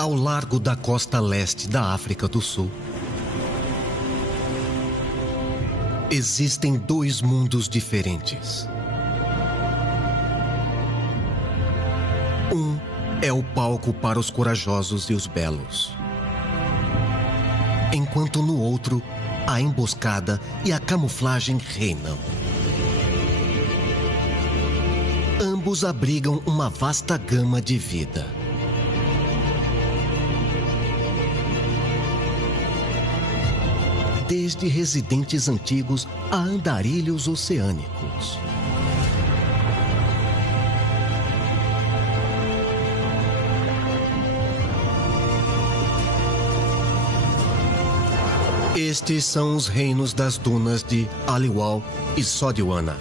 Ao largo da costa leste da África do Sul, existem dois mundos diferentes. Um é o palco para os corajosos e os belos, enquanto no outro, a emboscada e a camuflagem reinam. Ambos abrigam uma vasta gama de vida. Desde residentes antigos a andarilhos oceânicos. Estes são os reinos das dunas de Aliwal e Sodiwana.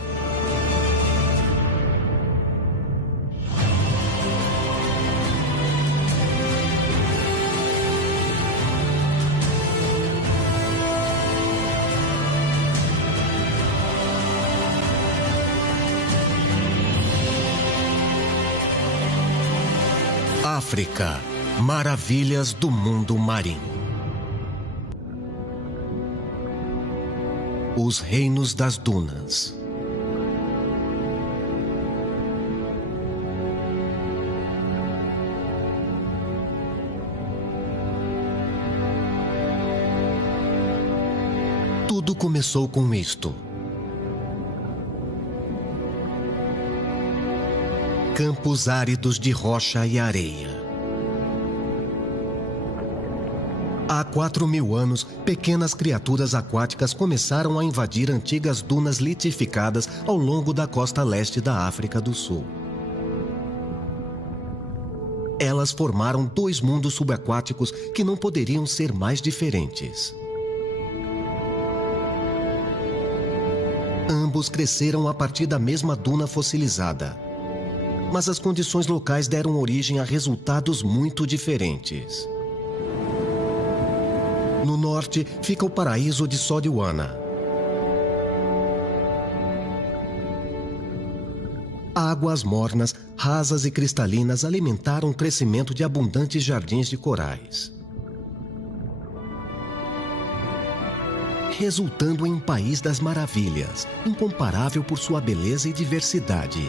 África, maravilhas do mundo marinho. Os reinos das dunas. Tudo começou com isto. Campos áridos de rocha e areia. Há 4.000 anos, pequenas criaturas aquáticas começaram a invadir antigas dunas litificadas ao longo da costa leste da África do Sul. Elas formaram dois mundos subaquáticos que não poderiam ser mais diferentes. Ambos cresceram a partir da mesma duna fossilizada. Mas as condições locais deram origem a resultados muito diferentes. No norte fica o paraíso de Sodiwana. Águas mornas, rasas e cristalinas alimentaram o crescimento de abundantes jardins de corais, resultando em um país das maravilhas, incomparável por sua beleza e diversidade.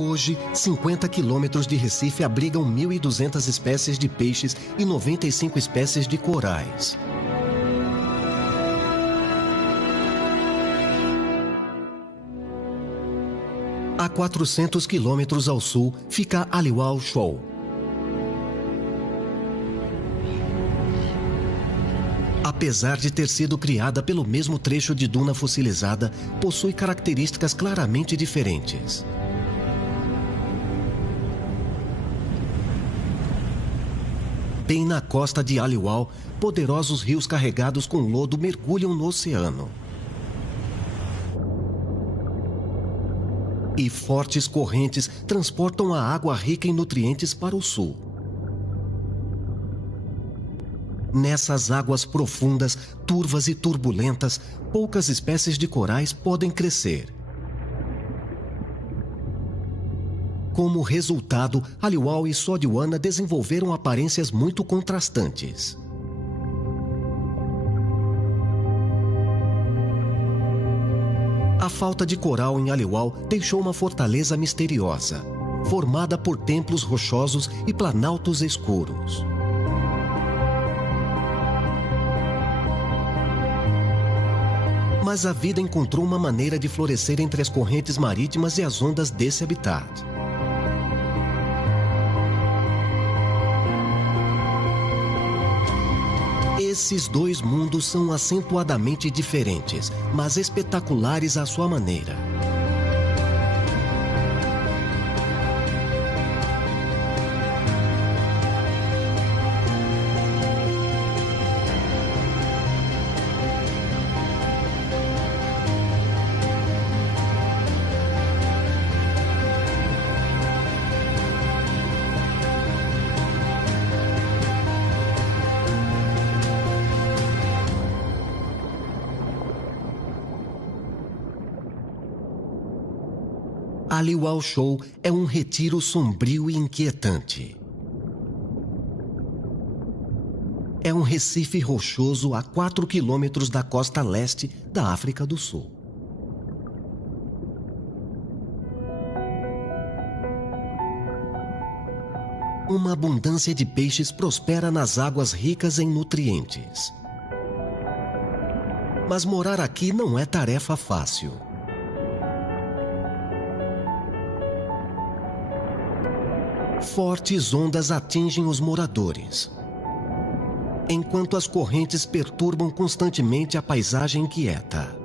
Hoje, 50 quilômetros de Recife abrigam 1.200 espécies de peixes e 95 espécies de corais. A 400 quilômetros ao sul fica Aliwal Shoal. Apesar de ter sido criada pelo mesmo trecho de duna fossilizada, possui características claramente diferentes. Bem na costa de Aliwal, poderosos rios carregados com lodo mergulham no oceano. E fortes correntes transportam a água rica em nutrientes para o sul. Nessas águas profundas, turvas e turbulentas, poucas espécies de corais podem crescer. Como resultado, Aliwal e Sodiwana desenvolveram aparências muito contrastantes. A falta de coral em Aliwal deixou uma fortaleza misteriosa, formada por templos rochosos e planaltos escuros. Mas a vida encontrou uma maneira de florescer entre as correntes marítimas e as ondas desse habitat. Esses dois mundos são acentuadamente diferentes, mas espetaculares à sua maneira. Aliwal Shoal é um retiro sombrio e inquietante. É um recife rochoso a 4 quilômetros da costa leste da África do Sul. Uma abundância de peixes prospera nas águas ricas em nutrientes. Mas morar aqui não é tarefa fácil. Fortes ondas atingem os moradores, enquanto as correntes perturbam constantemente a paisagem quieta.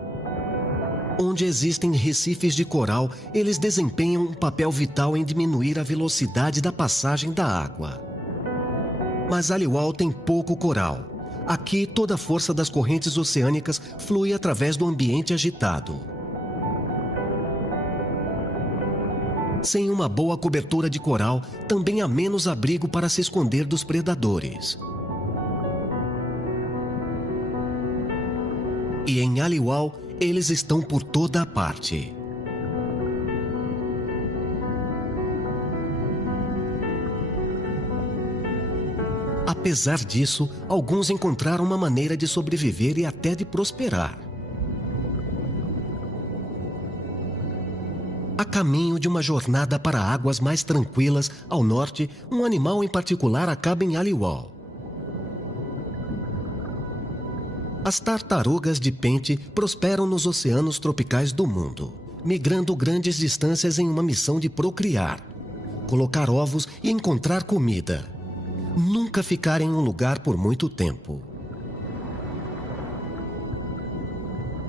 Onde existem recifes de coral, eles desempenham um papel vital em diminuir a velocidade da passagem da água. Mas Aliwal tem pouco coral. Aqui, toda a força das correntes oceânicas flui através do ambiente agitado. Sem uma boa cobertura de coral, também há menos abrigo para se esconder dos predadores. E em Aliwal, eles estão por toda a parte. Apesar disso, alguns encontraram uma maneira de sobreviver e até de prosperar. A caminho de uma jornada para águas mais tranquilas ao norte, um animal em particular acaba em Aliwal. As tartarugas de pente prosperam nos oceanos tropicais do mundo, migrando grandes distâncias em uma missão de procriar, colocar ovos e encontrar comida. Nunca ficar em um lugar por muito tempo.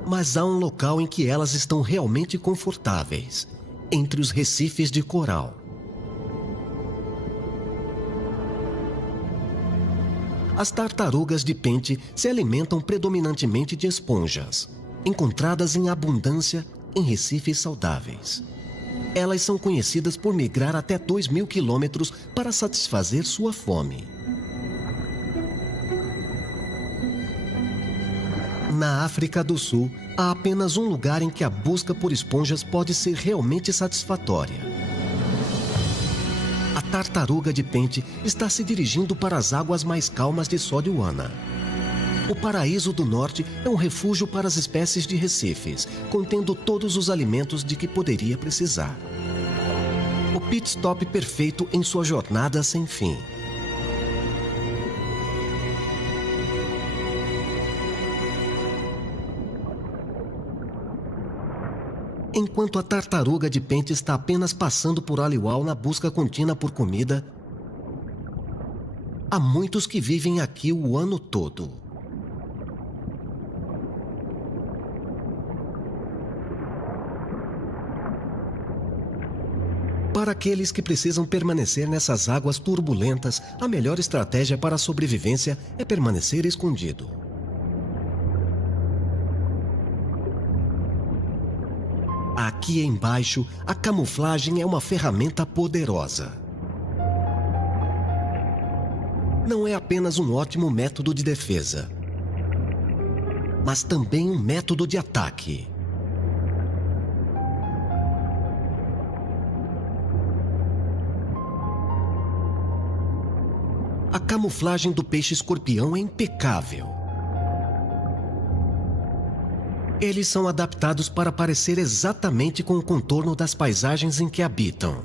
Mas há um local em que elas estão realmente confortáveis, entre os recifes de coral. As tartarugas de pente se alimentam predominantemente de esponjas, encontradas em abundância em recifes saudáveis. Elas são conhecidas por migrar até 2.000 quilômetros para satisfazer sua fome. Na África do Sul, há apenas um lugar em que a busca por esponjas pode ser realmente satisfatória. A tartaruga de pente está se dirigindo para as águas mais calmas de Sodwana. O Paraíso do Norte é um refúgio para as espécies de recifes, contendo todos os alimentos de que poderia precisar. O pit stop perfeito em sua jornada sem fim. Enquanto a tartaruga de pente está apenas passando por Aliwal na busca contínua por comida, há muitos que vivem aqui o ano todo. Para aqueles que precisam permanecer nessas águas turbulentas, a melhor estratégia para a sobrevivência é permanecer escondido. Aqui embaixo, a camuflagem é uma ferramenta poderosa. Não é apenas um ótimo método de defesa, mas também um método de ataque. A camuflagem do peixe-escorpião é impecável. Eles são adaptados para parecer exatamente com o contorno das paisagens em que habitam.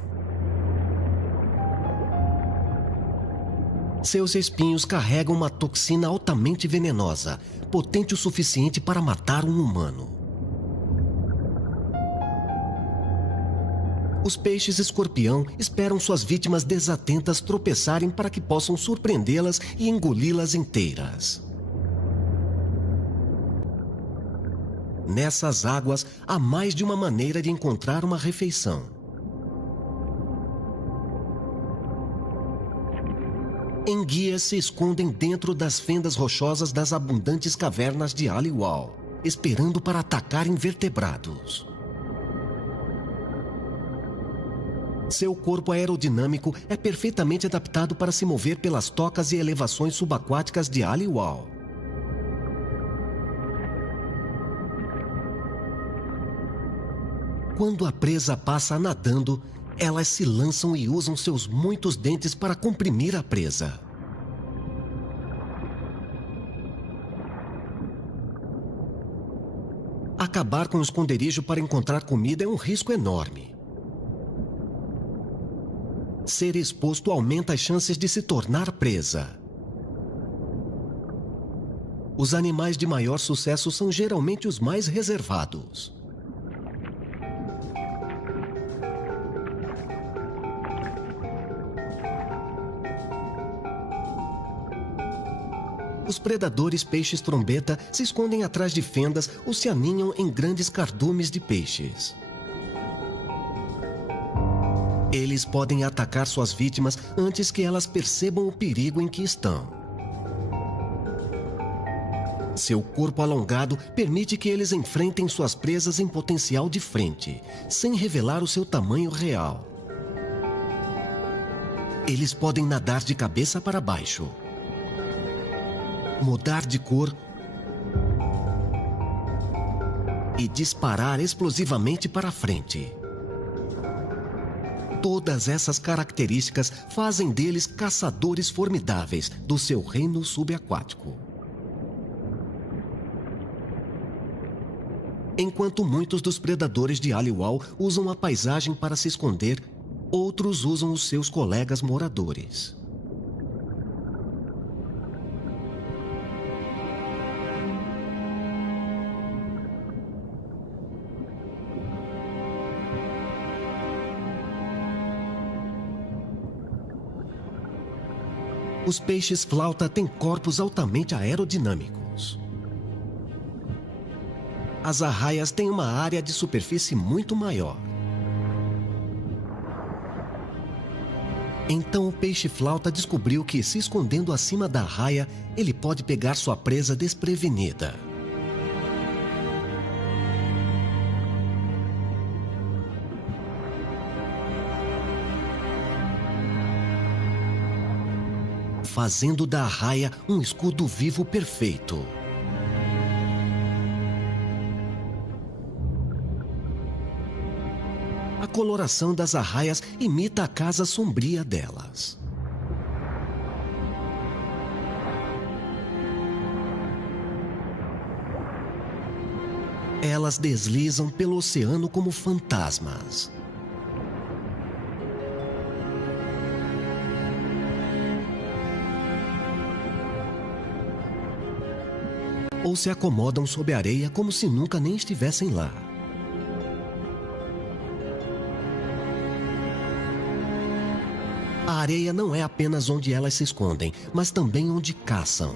Seus espinhos carregam uma toxina altamente venenosa, potente o suficiente para matar um humano. Os peixes-escorpião esperam suas vítimas desatentas tropeçarem para que possam surpreendê-las e engoli-las inteiras. Nessas águas, há mais de uma maneira de encontrar uma refeição. Enguias se escondem dentro das fendas rochosas das abundantes cavernas de Aliwal, esperando para atacar invertebrados. Seu corpo aerodinâmico é perfeitamente adaptado para se mover pelas tocas e elevações subaquáticas de Aliwal. Quando a presa passa nadando, elas se lançam e usam seus muitos dentes para comprimir a presa. Acabar com o esconderijo para encontrar comida é um risco enorme. Ser exposto aumenta as chances de se tornar presa. Os animais de maior sucesso são geralmente os mais reservados. Os predadores peixes-trombeta se escondem atrás de fendas ou se aninham em grandes cardumes de peixes. Eles podem atacar suas vítimas antes que elas percebam o perigo em que estão. Seu corpo alongado permite que eles enfrentem suas presas em potencial de frente, sem revelar o seu tamanho real. Eles podem nadar de cabeça para baixo, mudar de cor e disparar explosivamente para frente. Todas essas características fazem deles caçadores formidáveis do seu reino subaquático. Enquanto muitos dos predadores de Aliwal usam a paisagem para se esconder, outros usam os seus colegas moradores. Os peixes-flauta têm corpos altamente aerodinâmicos. As arraias têm uma área de superfície muito maior. Então o peixe-flauta descobriu que, se escondendo acima da arraia, ele pode pegar sua presa desprevenida. Fazendo da arraia um escudo vivo perfeito. A coloração das arraias imita a casa sombria delas. Elas deslizam pelo oceano como fantasmas. Ou se acomodam sob a areia como se nunca nem estivessem lá. A areia não é apenas onde elas se escondem, mas também onde caçam.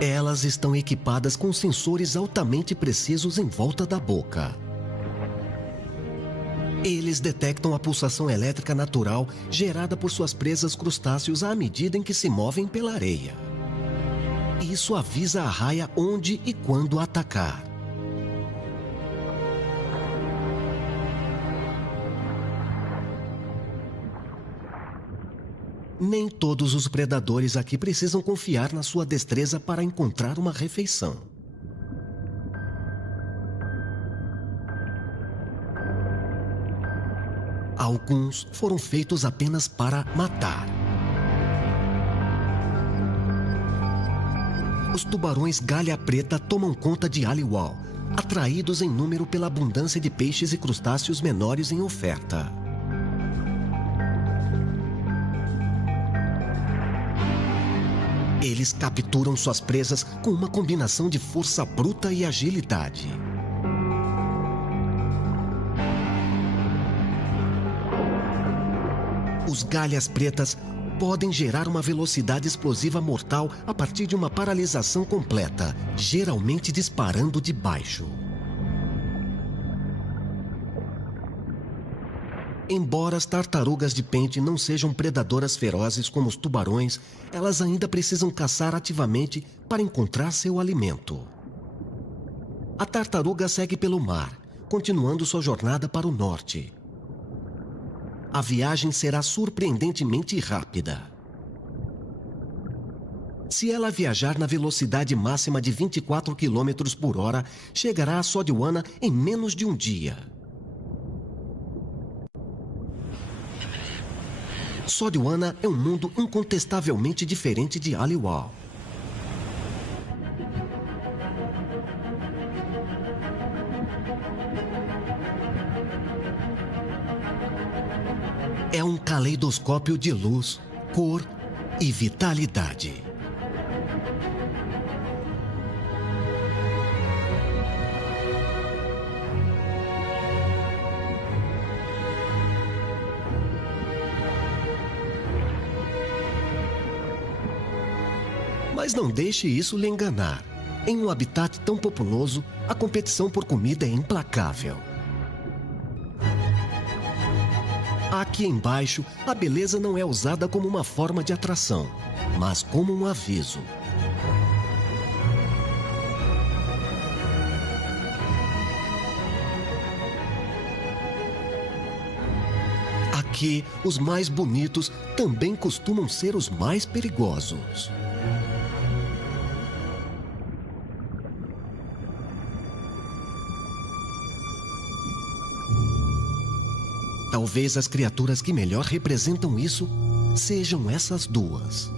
Elas estão equipadas com sensores altamente precisos em volta da boca. Eles detectam a pulsação elétrica natural gerada por suas presas crustáceos à medida em que se movem pela areia. Isso avisa a arraia onde e quando atacar. Nem todos os predadores aqui precisam confiar na sua destreza para encontrar uma refeição. Alguns foram feitos apenas para matar. Os tubarões galha preta tomam conta de Aliwal, atraídos em número pela abundância de peixes e crustáceos menores em oferta. Eles capturam suas presas com uma combinação de força bruta e agilidade. Os galhas pretas podem gerar uma velocidade explosiva mortal a partir de uma paralisação completa, geralmente disparando de baixo. Embora as tartarugas de pente não sejam predadoras ferozes como os tubarões, elas ainda precisam caçar ativamente para encontrar seu alimento. A tartaruga segue pelo mar, continuando sua jornada para o norte. A viagem será surpreendentemente rápida. Se ela viajar na velocidade máxima de 24 km por hora, chegará a Sodiwana em menos de um dia. Sodiwana é um mundo incontestavelmente diferente de Aliwal. É um caleidoscópio de luz, cor e vitalidade. Mas não deixe isso lhe enganar. Em um habitat tão populoso, a competição por comida é implacável. Aqui embaixo, a beleza não é usada como uma forma de atração, mas como um aviso. Aqui, os mais bonitos também costumam ser os mais perigosos. Talvez as criaturas que melhor representam isso sejam essas duas.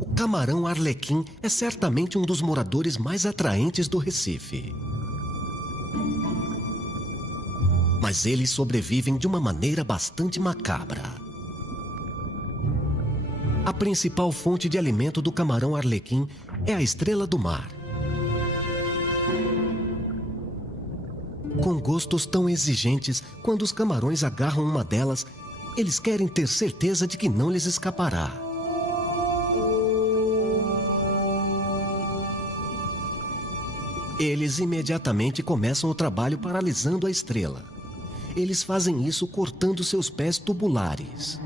O camarão arlequim é certamente um dos moradores mais atraentes do Recife. Mas eles sobrevivem de uma maneira bastante macabra. A principal fonte de alimento do camarão arlequim é a estrela do mar. Com gostos tão exigentes, quando os camarões agarram uma delas, eles querem ter certeza de que não lhes escapará. Eles imediatamente começam o trabalho paralisando a estrela. Eles fazem isso cortando seus pés tubulares.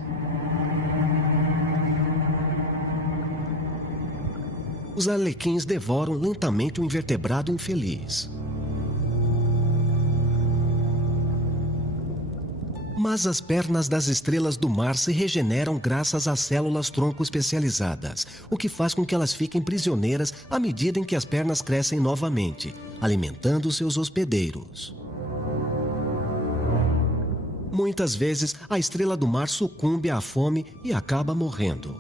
Os arlequins devoram lentamente o invertebrado infeliz. Mas as pernas das estrelas do mar se regeneram graças às células-tronco especializadas, o que faz com que elas fiquem prisioneiras à medida em que as pernas crescem novamente, alimentando seus hospedeiros. Muitas vezes, a estrela do mar sucumbe à fome e acaba morrendo.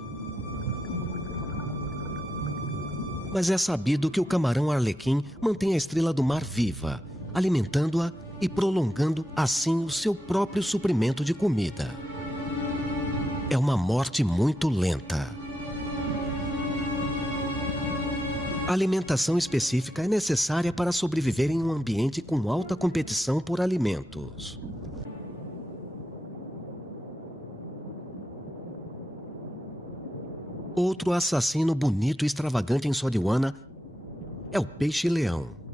Mas é sabido que o camarão arlequim mantém a estrela do mar viva, alimentando-a e prolongando assim o seu próprio suprimento de comida. É uma morte muito lenta. A alimentação específica é necessária para sobreviver em um ambiente com alta competição por alimentos. Outro assassino bonito e extravagante em Sodiwana é o peixe-leão.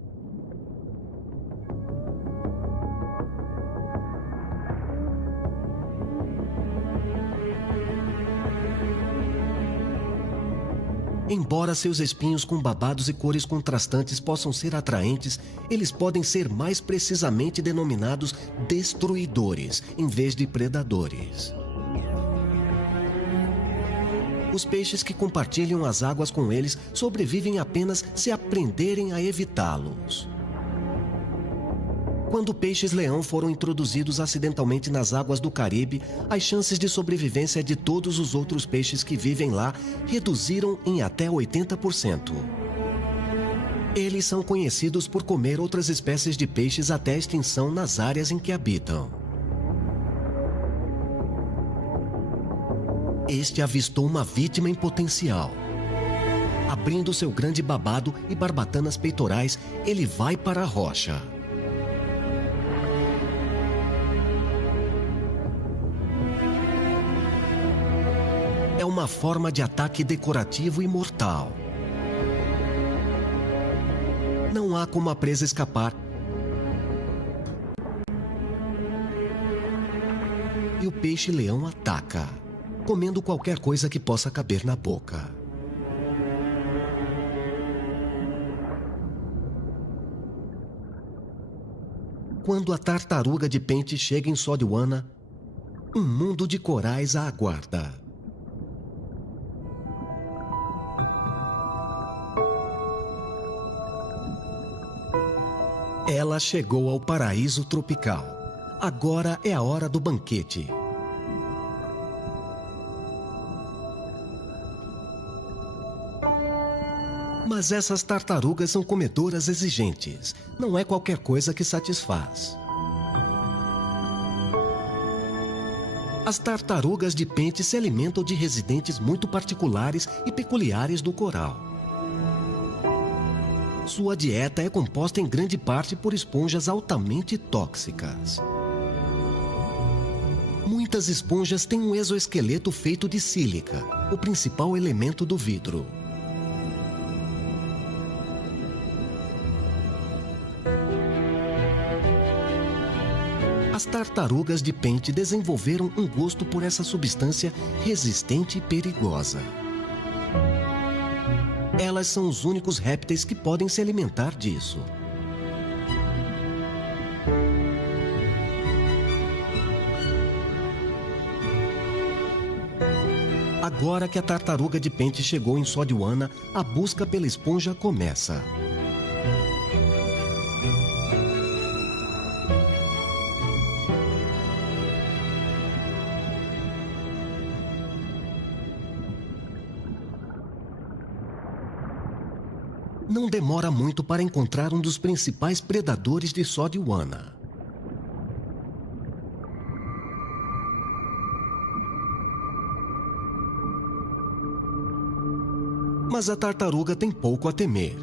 Embora seus espinhos com babados e cores contrastantes possam ser atraentes, eles podem ser mais precisamente denominados destruidores, em vez de predadores. Os peixes que compartilham as águas com eles sobrevivem apenas se aprenderem a evitá-los. Quando peixes-leão foram introduzidos acidentalmente nas águas do Caribe, as chances de sobrevivência de todos os outros peixes que vivem lá reduziram em até 80%. Eles são conhecidos por comer outras espécies de peixes até a extinção nas áreas em que habitam. Este avistou uma vítima em potencial. Abrindo seu grande babado e barbatanas peitorais, ele vai para a rocha. É uma forma de ataque decorativo e mortal. Não há como a presa escapar. E o peixe-leão ataca, comendo qualquer coisa que possa caber na boca. Quando a tartaruga de pente chega em Sodiwana, Um mundo de corais a aguarda. Ela chegou ao paraíso tropical. Agora é a hora do banquete. Mas essas tartarugas são comedoras exigentes. Não é qualquer coisa que satisfaz. As tartarugas de pente se alimentam de residentes muito particulares e peculiares do coral. Sua dieta é composta em grande parte por esponjas altamente tóxicas. Muitas esponjas têm um exoesqueleto feito de sílica, o principal elemento do vidro. As tartarugas de pente desenvolveram um gosto por essa substância resistente e perigosa. Elas são os únicos répteis que podem se alimentar disso. Agora que a tartaruga de pente chegou em Sodiwana, a busca pela esponja começa. Não demora muito para encontrar um dos principais predadores de Sodiwana. Mas a tartaruga tem pouco a temer.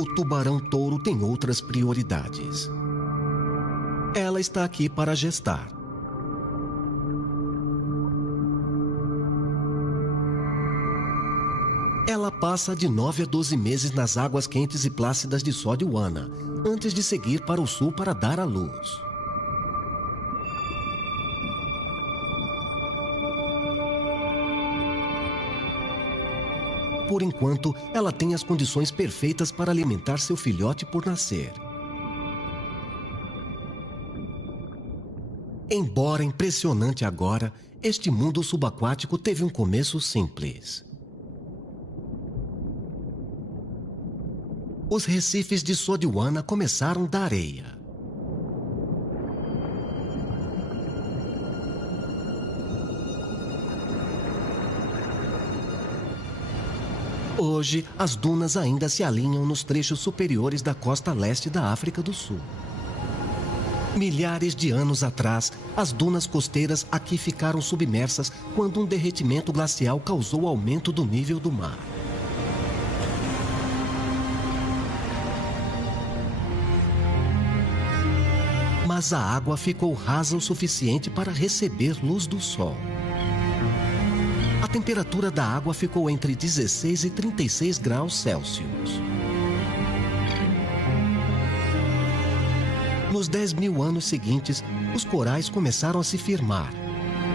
O tubarão-touro tem outras prioridades. Ela está aqui para gestar. Ela passa de 9 a 12 meses nas águas quentes e plácidas de Sodiwana, antes de seguir para o sul para dar à luz. Por enquanto, ela tem as condições perfeitas para alimentar seu filhote por nascer. Embora impressionante agora, este mundo subaquático teve um começo simples. Os recifes de Sodiwana começaram da areia. Hoje, as dunas ainda se alinham nos trechos superiores da costa leste da África do Sul. Milhares de anos atrás, as dunas costeiras aqui ficaram submersas quando um derretimento glacial causou aumento do nível do mar. Mas a água ficou rasa o suficiente para receber luz do sol. A temperatura da água ficou entre 16 e 36 graus Celsius. Nos 10.000 anos seguintes, os corais começaram a se firmar,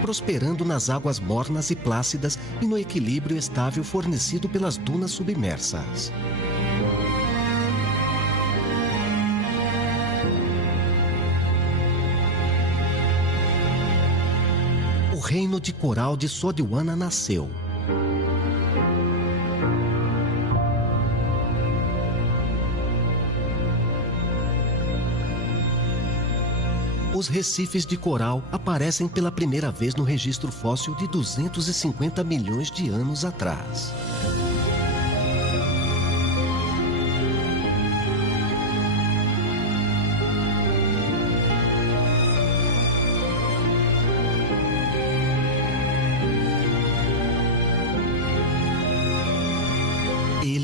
prosperando nas águas mornas e plácidas e no equilíbrio estável fornecido pelas dunas submersas. O reino de coral de Sodiwana nasceu. Os recifes de coral aparecem pela primeira vez no registro fóssil de 250 milhões de anos atrás.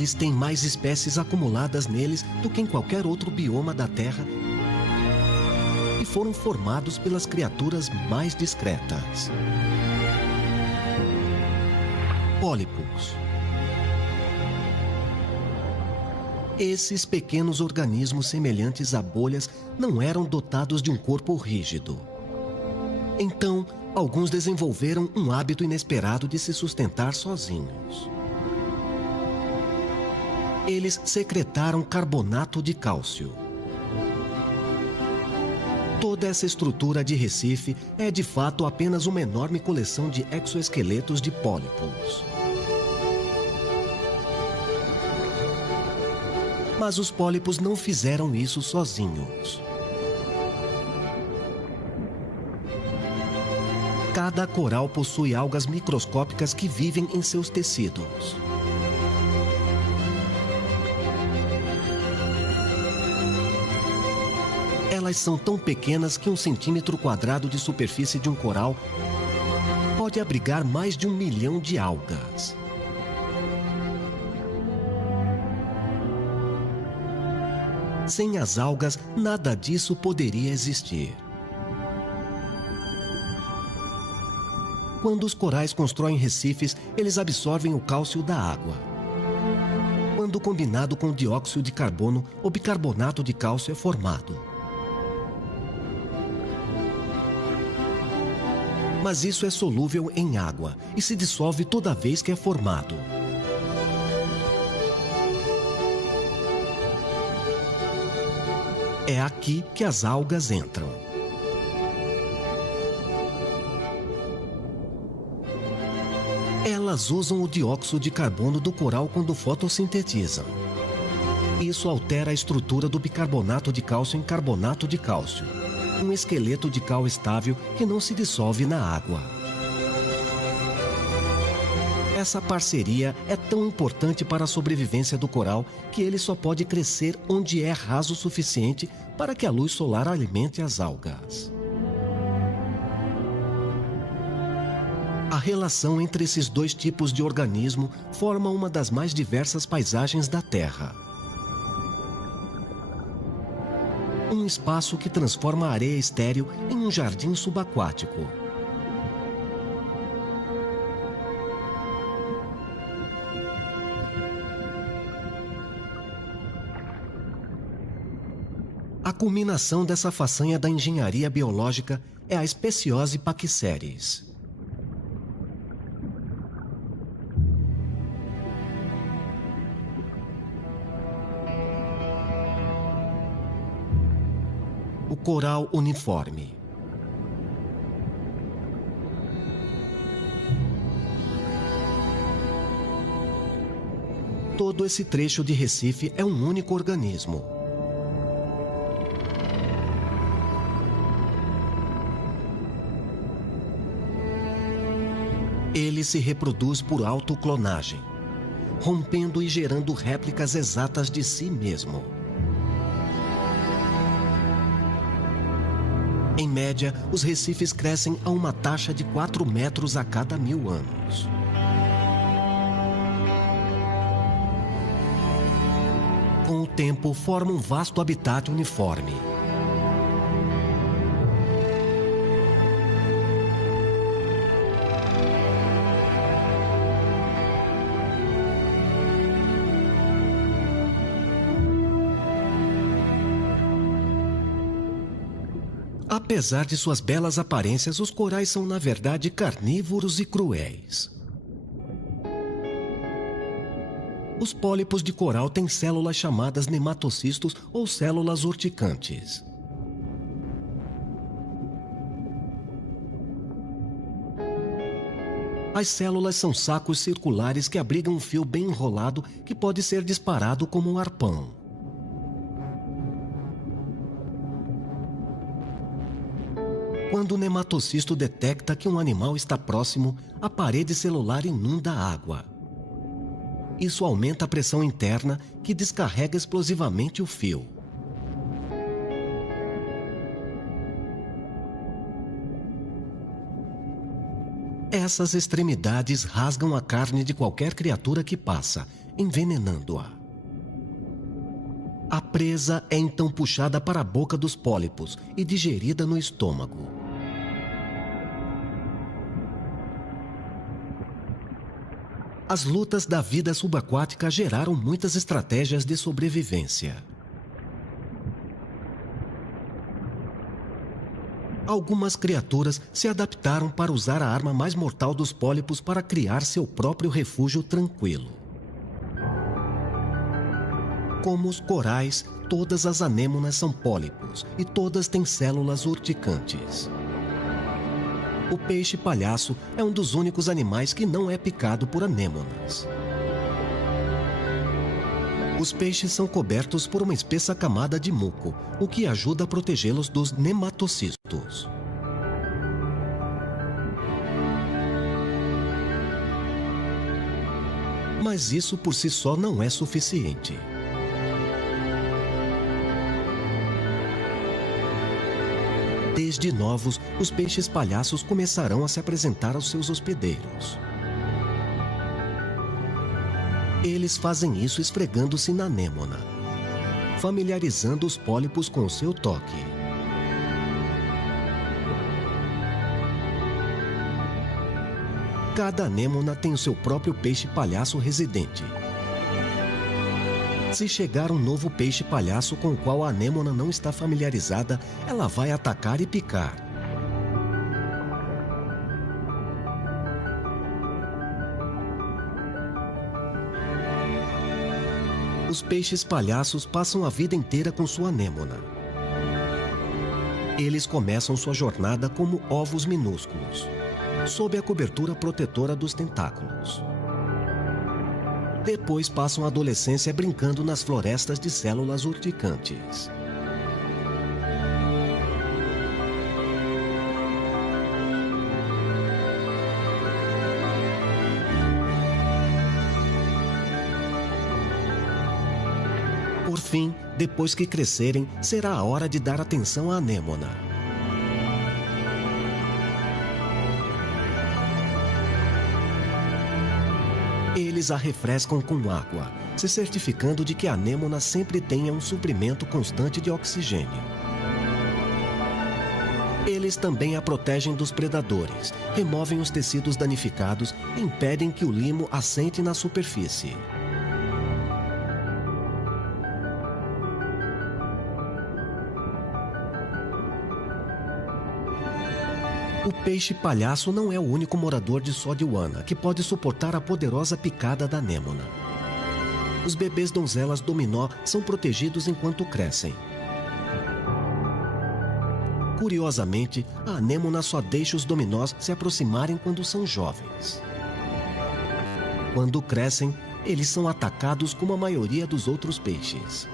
Eles têm mais espécies acumuladas neles do que em qualquer outro bioma da Terra e foram formados pelas criaturas mais discretas. Pólipos. Esses pequenos organismos semelhantes a bolhas não eram dotados de um corpo rígido. Então, alguns desenvolveram um hábito inesperado de se sustentar sozinhos. Eles secretaram carbonato de cálcio. Toda essa estrutura de Recife é de fato apenas uma enorme coleção de exoesqueletos de pólipos. Mas os pólipos não fizeram isso sozinhos. Cada coral possui algas microscópicas que vivem em seus tecidos. Elas são tão pequenas que 1 centímetro quadrado de superfície de um coral pode abrigar mais de 1 milhão de algas. Sem as algas, nada disso poderia existir. Quando os corais constroem recifes, eles absorvem o cálcio da água. Quando combinado com dióxido de carbono, o bicarbonato de cálcio é formado. Mas isso é solúvel em água e se dissolve toda vez que é formado. É aqui que as algas entram. Elas usam o dióxido de carbono do coral quando fotossintetizam. Isso altera a estrutura do bicarbonato de cálcio em carbonato de cálcio, um esqueleto de cal estável que não se dissolve na água. Essa parceria é tão importante para a sobrevivência do coral que ele só pode crescer onde é raso o suficiente para que a luz solar alimente as algas. A relação entre esses dois tipos de organismo forma uma das mais diversas paisagens da Terra. Um espaço que transforma a areia estéril em um jardim subaquático. A culminação dessa façanha da engenharia biológica é a Speciose paquiceres. O coral uniforme. Todo esse trecho de Recife é um único organismo. Ele se reproduz por autoclonagem, rompendo e gerando réplicas exatas de si mesmo. Em média, os recifes crescem a uma taxa de 4 metros a cada 1000 anos. Com o tempo, formam um vasto habitat uniforme. Apesar de suas belas aparências, os corais são, na verdade, carnívoros e cruéis. Os pólipos de coral têm células chamadas nematocistos ou células urticantes. As células são sacos circulares que abrigam um fio bem enrolado que pode ser disparado como um arpão. Quando o nematocisto detecta que um animal está próximo, a parede celular inunda a água. Isso aumenta a pressão interna, que descarrega explosivamente o fio. Essas extremidades rasgam a carne de qualquer criatura que passa, envenenando-a. A presa é então puxada para a boca dos pólipos e digerida no estômago. As lutas da vida subaquática geraram muitas estratégias de sobrevivência. Algumas criaturas se adaptaram para usar a arma mais mortal dos pólipos para criar seu próprio refúgio tranquilo. Como os corais, todas as anêmonas são pólipos e todas têm células urticantes. O peixe-palhaço é um dos únicos animais que não é picado por anêmonas. Os peixes são cobertos por uma espessa camada de muco, o que ajuda a protegê-los dos nematocistos. Mas isso por si só não é suficiente. Desde novos, os peixes-palhaços começarão a se apresentar aos seus hospedeiros. Eles fazem isso esfregando-se na anêmona, familiarizando os pólipos com o seu toque. Cada anêmona tem o seu próprio peixe-palhaço residente. Se chegar um novo peixe-palhaço com o qual a anêmona não está familiarizada, ela vai atacar e picar. Os peixes-palhaços passam a vida inteira com sua anêmona. Eles começam sua jornada como ovos minúsculos, sob a cobertura protetora dos tentáculos. Depois passam a adolescência brincando nas florestas de células urticantes. Por fim, depois que crescerem, será a hora de dar atenção à anêmona. Eles a refrescam com água, se certificando de que a anêmona sempre tenha um suprimento constante de oxigênio. Eles também a protegem dos predadores, removem os tecidos danificados e impedem que o limo assente na superfície. O peixe-palhaço não é o único morador de Sodiwana que pode suportar a poderosa picada da anêmona. Os bebês donzelas dominó são protegidos enquanto crescem. Curiosamente, a anêmona só deixa os dominós se aproximarem quando são jovens. Quando crescem, eles são atacados como a maioria dos outros peixes.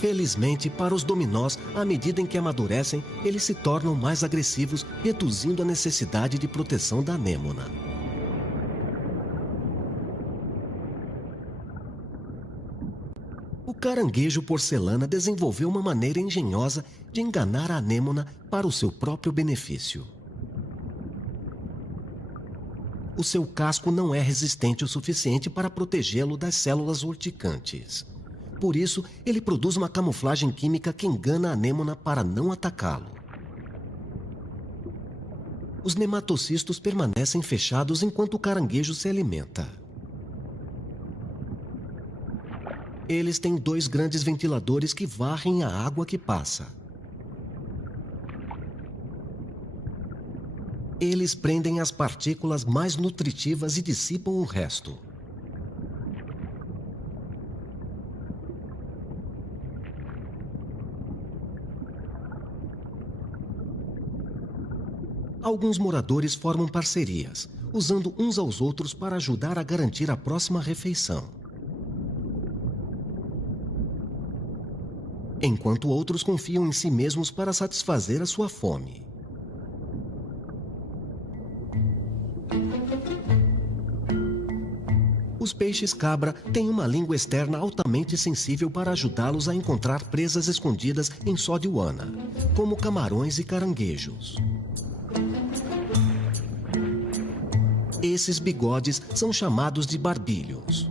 Felizmente, para os dominós, à medida em que amadurecem, eles se tornam mais agressivos, reduzindo a necessidade de proteção da anêmona. O caranguejo porcelana desenvolveu uma maneira engenhosa de enganar a anêmona para o seu próprio benefício. O seu casco não é resistente o suficiente para protegê-lo das células urticantes. Por isso, ele produz uma camuflagem química que engana a anêmona para não atacá-lo. Os nematocistos permanecem fechados enquanto o caranguejo se alimenta. Eles têm 2 grandes ventiladores que varrem a água que passa. Eles prendem as partículas mais nutritivas e dissipam o resto. Alguns moradores formam parcerias, usando uns aos outros para ajudar a garantir a próxima refeição. Enquanto outros confiam em si mesmos para satisfazer a sua fome. Os peixes-cabra têm uma língua externa altamente sensível para ajudá-los a encontrar presas escondidas em Sodiwana, como camarões e caranguejos. Esses bigodes são chamados de barbilhos.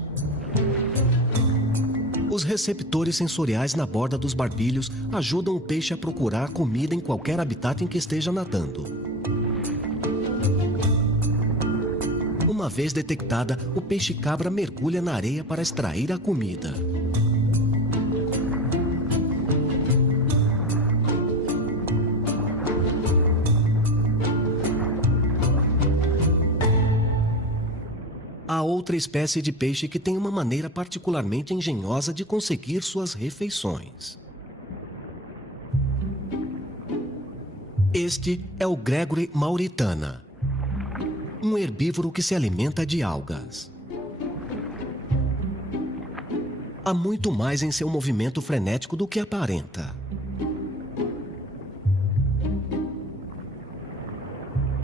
Os receptores sensoriais na borda dos barbilhos ajudam o peixe a procurar comida em qualquer habitat em que esteja nadando. Uma vez detectada, o peixe-cabra mergulha na areia para extrair a comida. A Há outra espécie de peixe que tem uma maneira particularmente engenhosa de conseguir suas refeições. Este é o Gregory mauritana, um herbívoro que se alimenta de algas. Há muito mais em seu movimento frenético do que aparenta.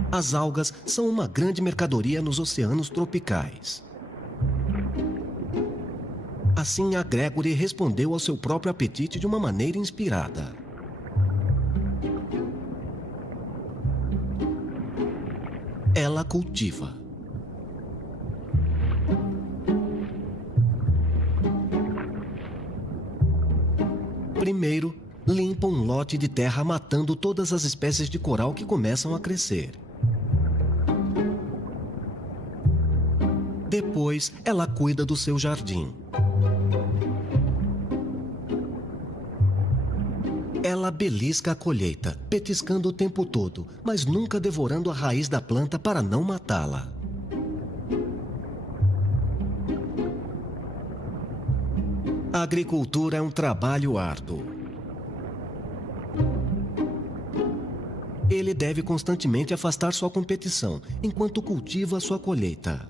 As algas são uma grande mercadoria nos oceanos tropicais. Assim, a Gregory respondeu ao seu próprio apetite de uma maneira inspirada. Ela cultiva. Primeiro, limpa um lote de terra matando todas as espécies de coral que começam a crescer. Depois, ela cuida do seu jardim. Ela belisca a colheita, petiscando o tempo todo, mas nunca devorando a raiz da planta para não matá-la. A agricultura é um trabalho árduo. Ele deve constantemente afastar sua competição, enquanto cultiva sua colheita.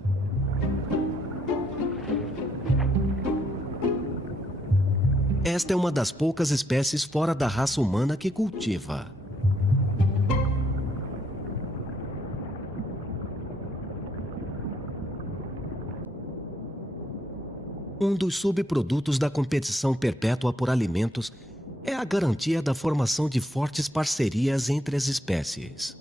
Esta é uma das poucas espécies fora da raça humana que cultiva. Um dos subprodutos da competição perpétua por alimentos é a garantia da formação de fortes parcerias entre as espécies.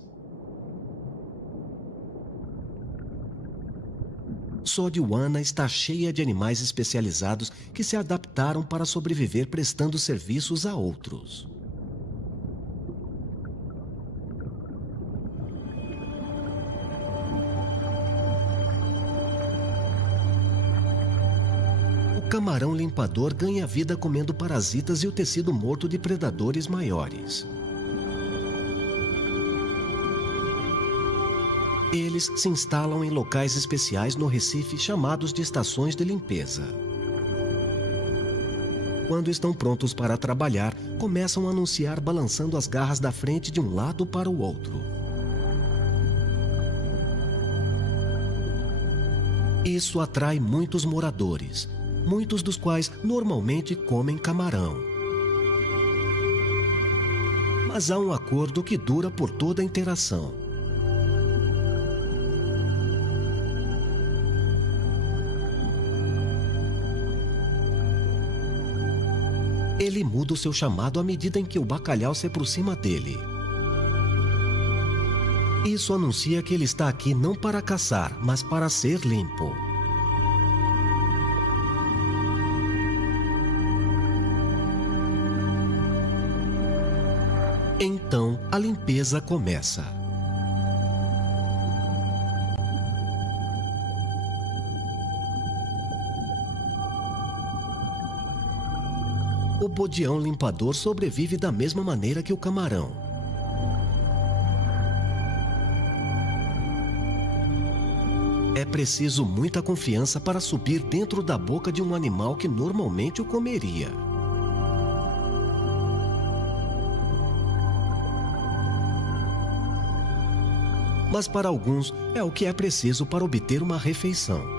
Sodiwana está cheia de animais especializados que se adaptaram para sobreviver prestando serviços a outros. O camarão limpador ganha vida comendo parasitas e o tecido morto de predadores maiores. Eles se instalam em locais especiais no Recife chamados de estações de limpeza. Quando estão prontos para trabalhar, começam a anunciar balançando as garras da frente de um lado para o outro. Isso atrai muitos moradores, muitos dos quais normalmente comem camarão. Mas há um acordo que dura por toda a interação. Ele muda o seu chamado à medida em que o bacalhau se aproxima dele. Isso anuncia que ele está aqui não para caçar, mas para ser limpo. Então, a limpeza começa. O bodião limpador sobrevive da mesma maneira que o camarão. É preciso muita confiança para subir dentro da boca de um animal que normalmente o comeria. Mas para alguns é o que é preciso para obter uma refeição.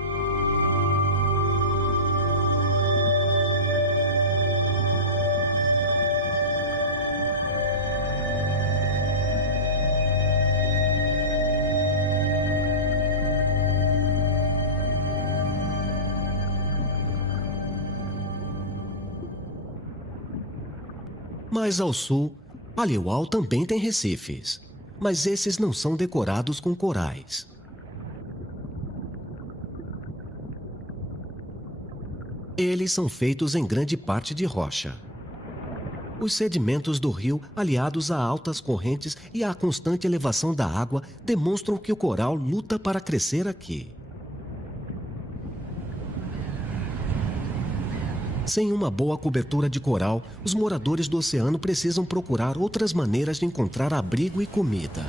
Mais ao sul, Aliuau também tem recifes, mas esses não são decorados com corais. Eles são feitos em grande parte de rocha. Os sedimentos do rio, aliados a altas correntes e à constante elevação da água, demonstram que o coral luta para crescer aqui. Sem uma boa cobertura de coral, os moradores do oceano precisam procurar outras maneiras de encontrar abrigo e comida.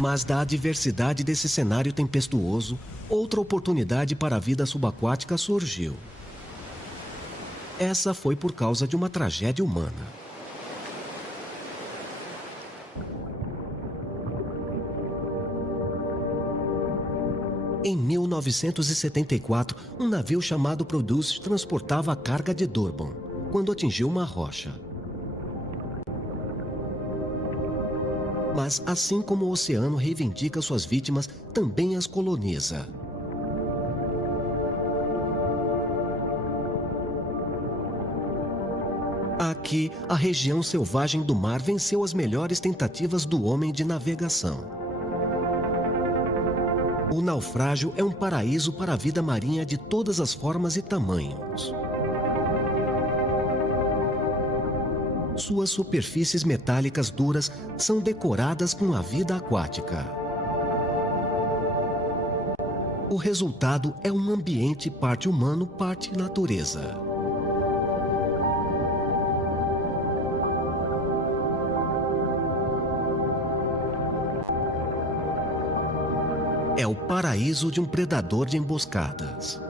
Mas da adversidade desse cenário tempestuoso, outra oportunidade para a vida subaquática surgiu. Essa foi por causa de uma tragédia humana. Em 1974, um navio chamado Produce transportava a carga de Durban, quando atingiu uma rocha. Mas, assim como o oceano reivindica suas vítimas, também as coloniza. Aqui, a região selvagem do mar venceu as melhores tentativas do homem de navegação. O naufrágio é um paraíso para a vida marinha de todas as formas e tamanhos. Suas superfícies metálicas duras são decoradas com a vida aquática. O resultado é um ambiente parte humano, parte natureza. É o paraíso de um predador de emboscadas.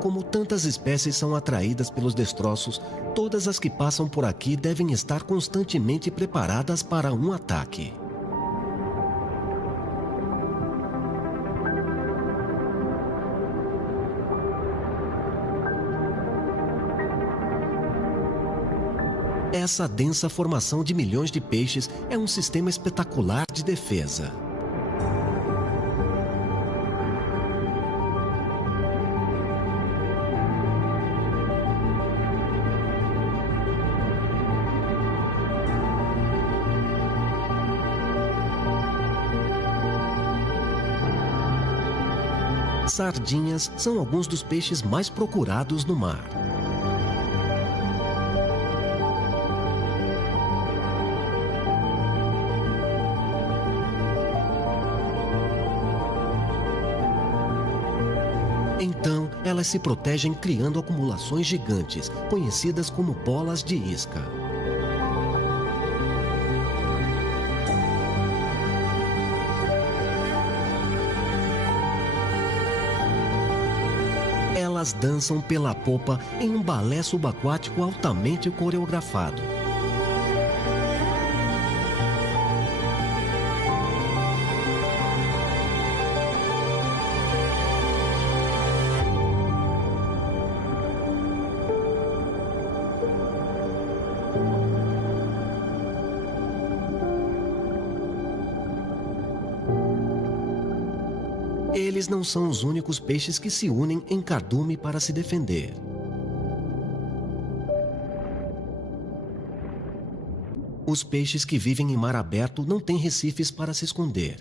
Como tantas espécies são atraídas pelos destroços, todas as que passam por aqui devem estar constantemente preparadas para um ataque. Essa densa formação de milhões de peixes é um sistema espetacular de defesa. Sardinhas são alguns dos peixes mais procurados no mar. Então, elas se protegem criando acumulações gigantes, conhecidas como bolas de isca. Elas dançam pela popa em um balé subaquático altamente coreografado. Eles não são os únicos peixes que se unem em cardume para se defender. Os peixes que vivem em mar aberto não têm recifes para se esconder.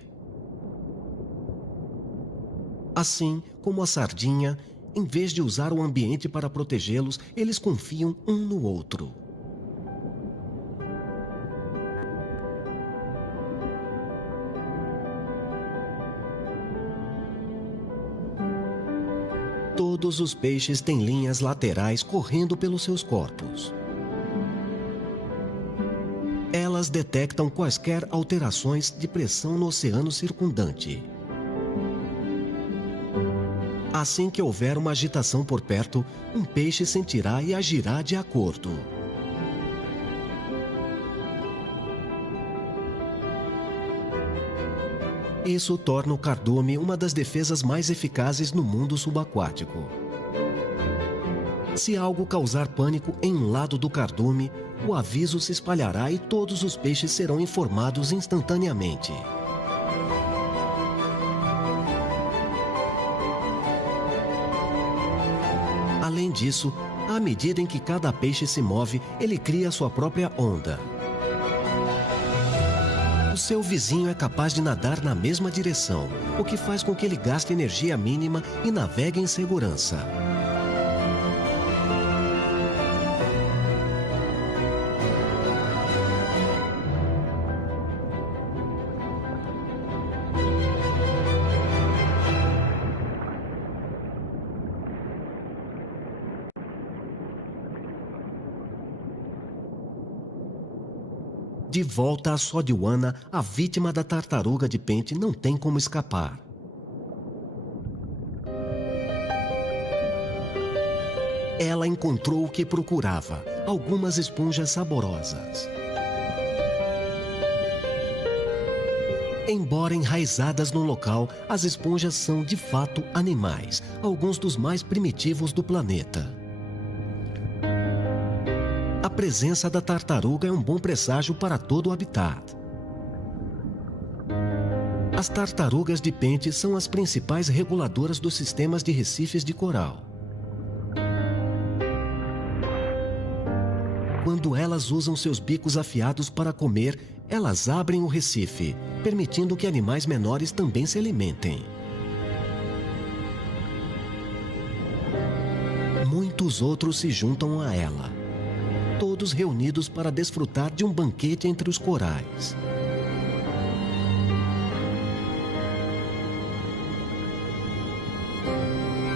Assim como a sardinha, em vez de usar o ambiente para protegê-los, eles confiam um no outro. Todos os peixes têm linhas laterais correndo pelos seus corpos. Elas detectam quaisquer alterações de pressão no oceano circundante. Assim que houver uma agitação por perto, um peixe sentirá e agirá de acordo. Isso torna o cardume uma das defesas mais eficazes no mundo subaquático. Se algo causar pânico em um lado do cardume, o aviso se espalhará e todos os peixes serão informados instantaneamente. Além disso, à medida em que cada peixe se move, ele cria sua própria onda. O seu vizinho é capaz de nadar na mesma direção, o que faz com que ele gaste energia mínima e navegue em segurança. De volta a Sodiwana, a vítima da tartaruga de pente não tem como escapar. Ela encontrou o que procurava, algumas esponjas saborosas. Embora enraizadas no local, as esponjas são, de fato, animais, alguns dos mais primitivos do planeta. A presença da tartaruga é um bom presságio para todo o habitat. As tartarugas de pente são as principais reguladoras dos sistemas de recifes de coral. Quando elas usam seus bicos afiados para comer, elas abrem o recife, permitindo que animais menores também se alimentem. Muitos outros se juntam a ela, todos reunidos para desfrutar de um banquete entre os corais.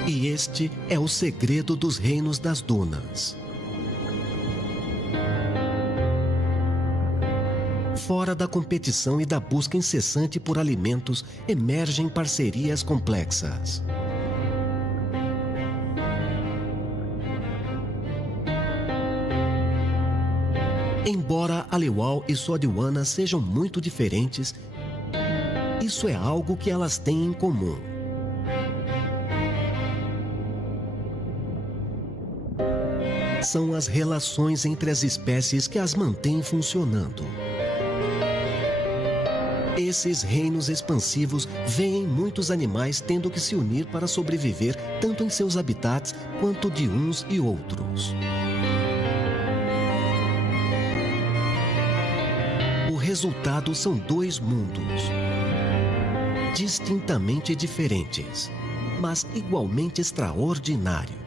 E este é o segredo dos reinos das dunas. Fora da competição e da busca incessante por alimentos, emergem parcerias complexas. Embora Aliwal e Sodiwana sejam muito diferentes, isso é algo que elas têm em comum. São as relações entre as espécies que as mantêm funcionando. Esses reinos expansivos veem muitos animais tendo que se unir para sobreviver tanto em seus habitats quanto de uns e outros. O resultado são dois mundos, distintamente diferentes, mas igualmente extraordinários.